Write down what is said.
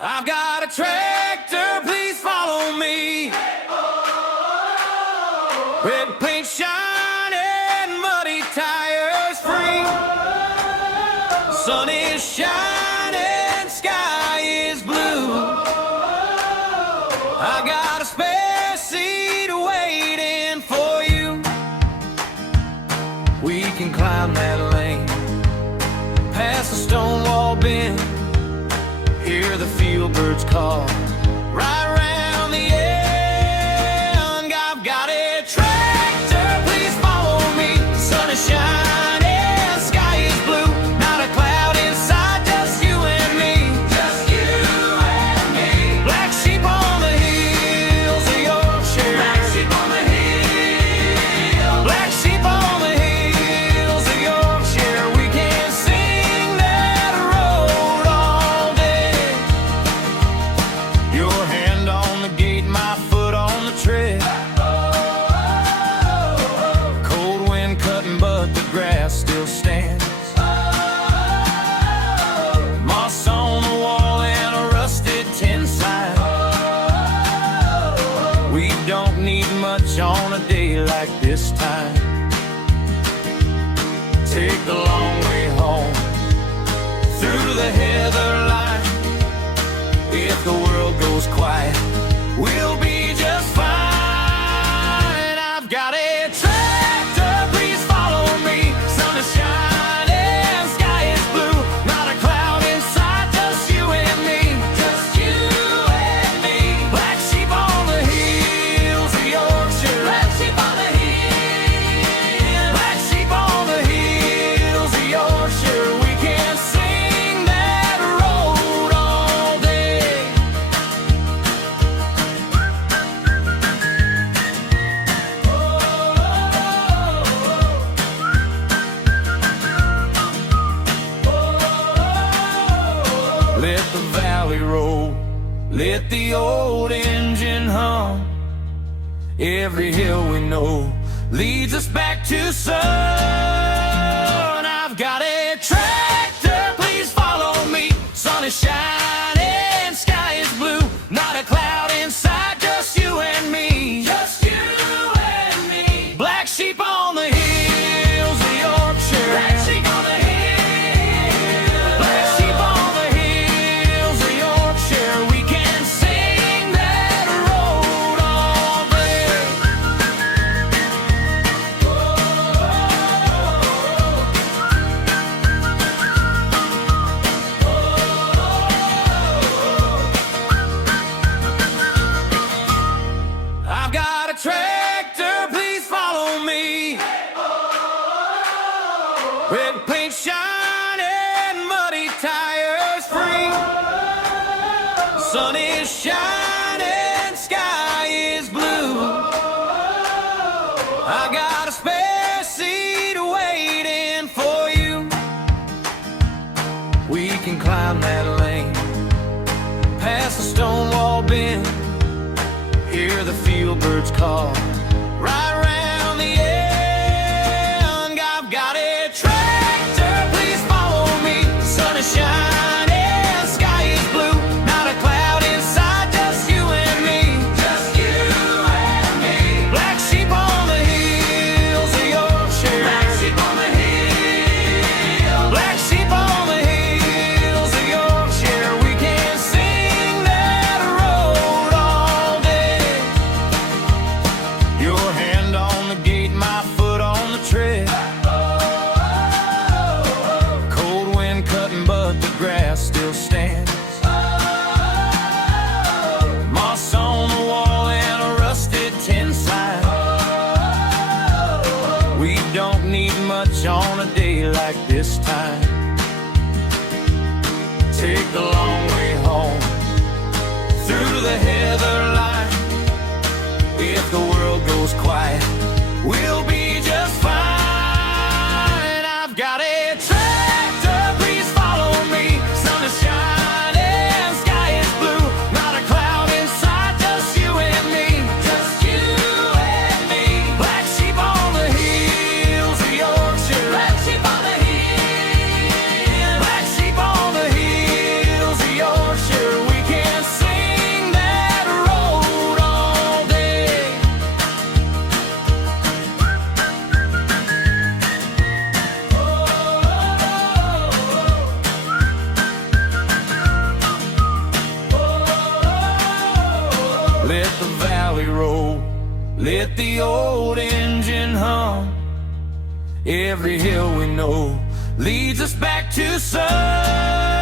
I've got a tractor, please follow me. Red paint shining, muddy tires free. Sun is shining, sky is blue. I got a spare seat waiting for you. We can climb that lane, past the stone wall bend, hear the field birds call, right round the end. I've got a tractor, please follow me. The sun is shining, sky is blue, not a cloud inside, just you and me. Just you and me. Black sheep on the hills of Yorkshire. Black sheep on the hills. Black sheep on the hills of Yorkshire. We can sing that road all day. Your hand on the gate, my foot on the tread. Cold wind cutting, but the grass still stands. Moss on the wall and a rusted tin sign. We don't need much on a day like this time. Take the long way home through the heather line. If the world goes quiet, we'll be just fine. I've got a tractor, please follow me. Sun is shining, sky is blue, not a cloud inside, just you and me. Just you and me. Black sheep on the hills of Yorkshire. Black sheep on the hills. Black sheep on the hills of Yorkshire. We can sing that road all day. Let the valley roll, let the old engine hum. Every hill we know leads us back to sun. I've got a tractor, please follow me. Sun is shining, sky is blue, not a cloud inside, just you and me. Just you and me. Black sheep on the hills of Yorkshire. Black sheep on the hills. Black sheep on the hills of Yorkshire. We can sing that road all day. I've got a tractor, please follow me. Red paint shining, muddy tires free. Sun is shining, sky is blue. I got a spare seat waiting for you. We can climb that lane, past the stone wall bend, hear the field birds call, right round the end. I've got a tractor, please follow me. The sun is shining, sky is blue, not a cloud inside, just you and me. Just you and me. Black sheep on the hills of Yorkshire. Black sheep on the hills. Black sheep on the hills of Yorkshire. We can sing that road all day. Your hand on the gate, my foot on the tread. Cold wind cutting, but the grass still stands. Moss on the wall and a rusted tin sign. We don't need much on a day like this time. Take the long way home through the heather line. If the world goes quiet, we'll be just fine. I've got a tractor, please follow me. Sun is shining, sky is blue, not a cloud inside, just you and me. Just you and me. Black sheep on the hills of Yorkshire. Black sheep on the hills. Black sheep on the hills of Yorkshire. We can Every hill we know leads us back to sun.